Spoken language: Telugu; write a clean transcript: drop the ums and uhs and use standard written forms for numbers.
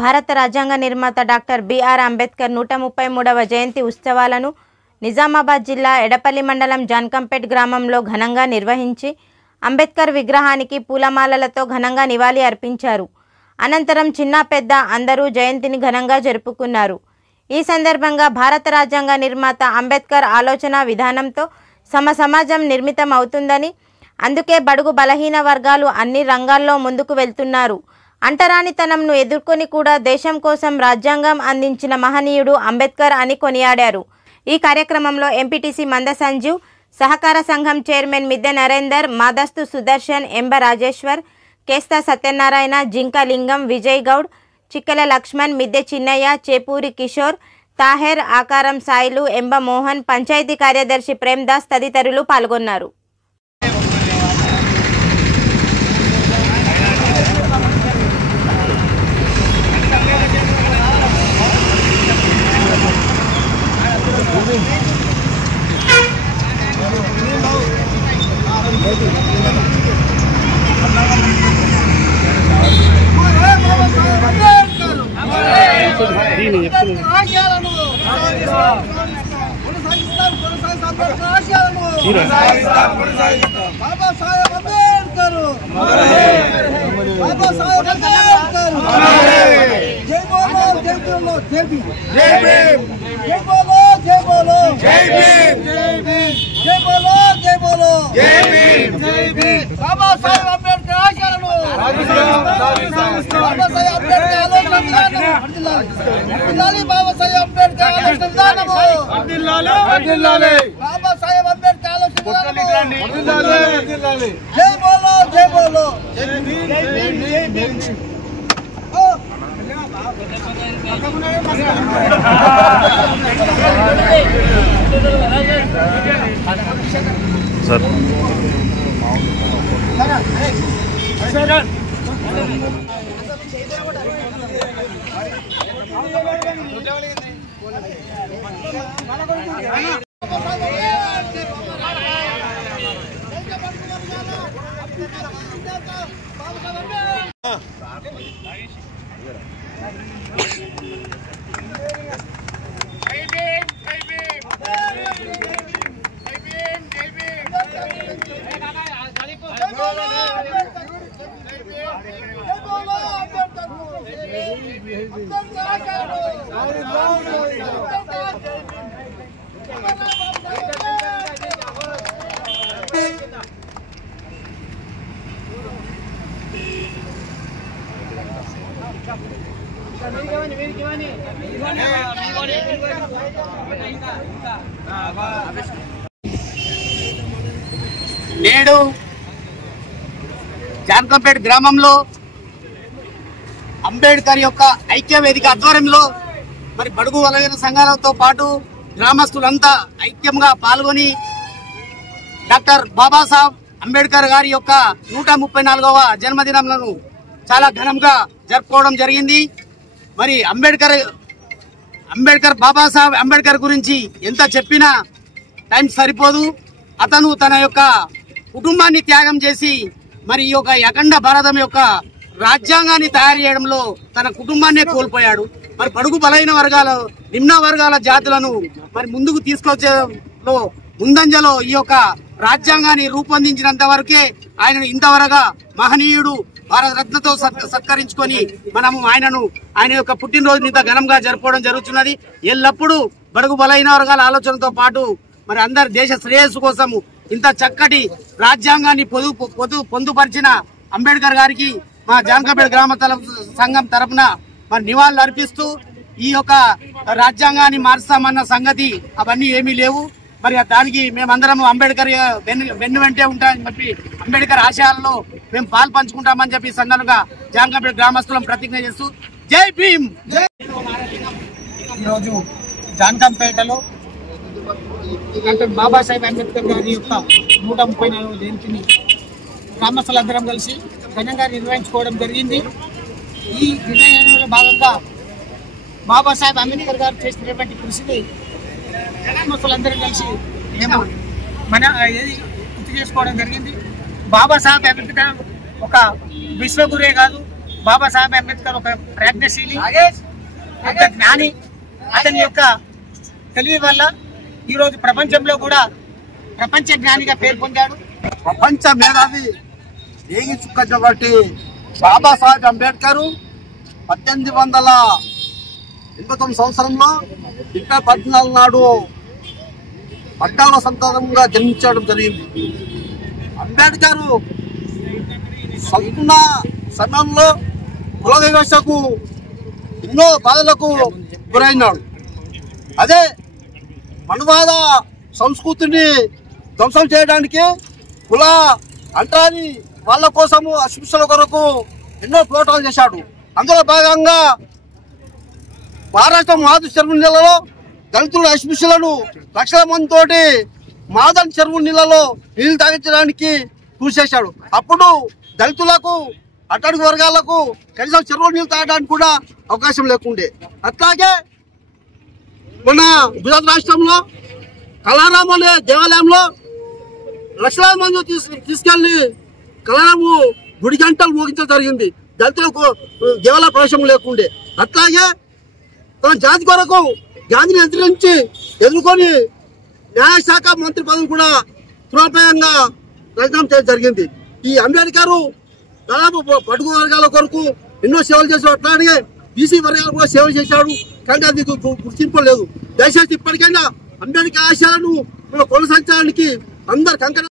భారత రాజ్యాంగ నిర్మాత డాక్టర్ బిఆర్ అంబేద్కర్ 133వ జయంతి ఉత్సవాలను నిజామాబాద్ జిల్లా ఎడపల్లి మండలం జాన్కంపేట్ గ్రామంలో ఘనంగా నిర్వహించి అంబేద్కర్ విగ్రహానికి పూలమాలలతో ఘనంగా నివాళి అర్పించారు. అనంతరం చిన్న పెద్ద అందరూ జయంతిని ఘనంగా జరుపుకున్నారు. ఈ సందర్భంగా భారత రాజ్యాంగ నిర్మాత అంబేద్కర్ ఆలోచన విధానంతో సమాజం నిర్మితం అవుతుందని, అందుకే బడుగు బలహీన వర్గాలు అన్ని రంగాల్లో ముందుకు వెళ్తున్నారు. అంటరానితనంను ఎదుర్కొని కూడా దేశం కోసం రాజ్యాంగం అందించిన మహనీయుడు అంబేద్కర్ అని కొనియాడారు. ఈ కార్యక్రమంలో ఎంపీటీసీ మంద సంజీవ్, సహకార సంఘం చైర్మన్ మిద్దె నరేందర్, మాదస్తు సుదర్శన్, ఎంబ రాజేశ్వర్, కేస్తా సత్యనారాయణ, జింక లింగం, విజయ్ గౌడ్, చిక్కల లక్ష్మణ్, మిద్దె చిన్నయ్య, చేపూరి కిషోర్, తాహెర్, ఆకారం సాయిలు, ఎంబ మోహన్, పంచాయతీ కార్యదర్శి ప్రేమ్దాస్ తదితరులు పాల్గొన్నారు. నేడు జాన్కంపేట్ గ్రామంలో అంబేద్కర్ యొక్క ఐక్య వేదిక ఆధ్వర్యంలో మరి బడుగు బలహీన సంఘాలతో పాటు గ్రామస్తులంతా ఐక్యంగా పాల్గొని డాక్టర్ బాబాసాహెబ్ అంబేద్కర్ గారి యొక్క 134వ జన్మదినాలను చాలా ఘనంగా జరుపుకోవడం జరిగింది. మరి అంబేద్కర్ బాబాసాహెబ్ అంబేద్కర్ గురించి ఎంత చెప్పినా టైం సరిపోదు. అతను తన యొక్క కుటుంబాన్ని త్యాగం చేసి మరి ఈ యొక్క అఖండ భారతం యొక్క రాజ్యాంగాన్ని తయారు చేయడంలో తన కుటుంబాన్నే కోల్పోయాడు. మరి బడుగు బలైన వర్గాల నిమ్న వర్గాల జాతులను మరి ముందుకు తీసుకొచ్చేలో ముందంజలో ఈ యొక్క రాజ్యాంగాన్ని రూపొందించినంత వరకే ఆయనను ఇంతవరగా మహనీయుడు భారతరత్నతో సత్కరించుకొని మనము ఆయన యొక్క పుట్టినరోజుని ఇంత ఘనంగా జరుపుకోవడం జరుగుతున్నది. ఎల్లప్పుడూ బడుగు బలైన వర్గాల ఆలోచనతో పాటు మరి అందరి దేశ శ్రేయస్సు కోసం ఇంత చక్కటి రాజ్యాంగాన్ని పొందుపరిచిన అంబేద్కర్ గారికి మా జాన్కంపేట్ గ్రామ సంఘం తరఫున మరి నివాళులు అర్పిస్తూ ఈ యొక్క రాజ్యాంగాన్ని మార్చామన్న సంగతి అవన్నీ ఏమీ లేవు. మరి దానికి మేమందరం అంబేద్కర్ వెన్ను వెంటే ఉంటామని చెప్పి అంబేద్కర్ ఆశయాల్లో మేము పాలు పంచుకుంటామని చెప్పి సందర్భంగా జాన్కంపేట్ గ్రామస్తులం ప్రతిజ్ఞ చేస్తూ జై భీమ్. ఈరోజు జాన్కంపేటలో డాక్టర్ బాబాసాహెబ్ అంబేద్కర్ గారి యొక్క 134వ జయంతిని గ్రామస్తులందరం కలిసి ఘనంగా నిర్వహించుకోవడం జరిగింది. ఈ నిర్ణయంలో భాగంగా బాబాసాహెబ్ అంబేద్కర్ గారు చేసినటువంటి కృషిని గ్రామస్తులందరం కలిసి మేము గుర్తు చేసుకోవడం జరిగింది. బాబాసాహెబ్ అంబేద్కర్ ఒక విశ్వగురే కాదు, బాబాసాహెబ్ అంబేద్కర్ ఒక ప్రజ్ఞశీలి, ఒక జ్ఞాని. అతని యొక్క తెలివి వల్ల ఈరోజు ప్రపంచంలో కూడా ప్రపంచ జ్ఞానిగా పేరు పొందాడు. ప్రపంచ మేధావి ఏగి చుక్కబట్టి బాబాసాహెబ్ అంబేద్కర్ 1889 సంవత్సరంలో ఇంకా 14 నాడు పట్టాల సంతానంగా జన్మించడం జరిగింది. అంబేద్కర్ సంపూర్ణ సమయంలో కుల వ్యవస్థకు ఎన్నో బాధలకు గురైనాడు. అదే మనువాద సంస్కృతిని ధ్వంసం చేయడానికి కుల అంటరాని వాళ్ళ కోసము అస్పృశ్యుల కొరకు ఎన్నో పోరాటాలు చేశాడు. అందులో భాగంగా మహారాష్ట్ర మాధవ్ చెరువు నీళ్ళలో దళితులు అస్పృశ్యులను లక్షల మందితోటి మాదన్ చెరువు నీళ్ళలో నీళ్లు తాగించడానికి కృషి చేశాడు. అప్పుడు దళితులకు అట్టడుగు వర్గాలకు కనీసం చెరువు నీళ్లు తాగడానికి కూడా అవకాశం లేకుండే. అట్లాగే మన గుజరాత్ రాష్ట్రంలో కలారాం అనే దేవాలయంలో లక్షలాది మంది తీసుకెళ్లి కలారాము గుడి గంటలు మోగించడం జరిగింది. దళితులకు దేవాలయ ప్రవేశం లేకుండే. అట్లాగే తన జాతి కొరకు గాంధీని ఎదుర్కొని న్యాయశాఖ మంత్రి పదవి కూడా తృణప్రాయంగా రాజీనామా చేయడం జరిగింది. ఈ అంబేద్కర్ దాదాపు పడుగు వర్గాల కొరకు ఎన్నో సేవలు చేశాడు. అట్లాగే బీసీ వర్గాలు కూడా సేవలు చేశాడు. కానీ అది గుర్తింపు లేదు. దయచేసి ఇప్పటికైనా అంబేద్కర్ ఆశయాలను కొనసాగించడానికి అందరు కంకణ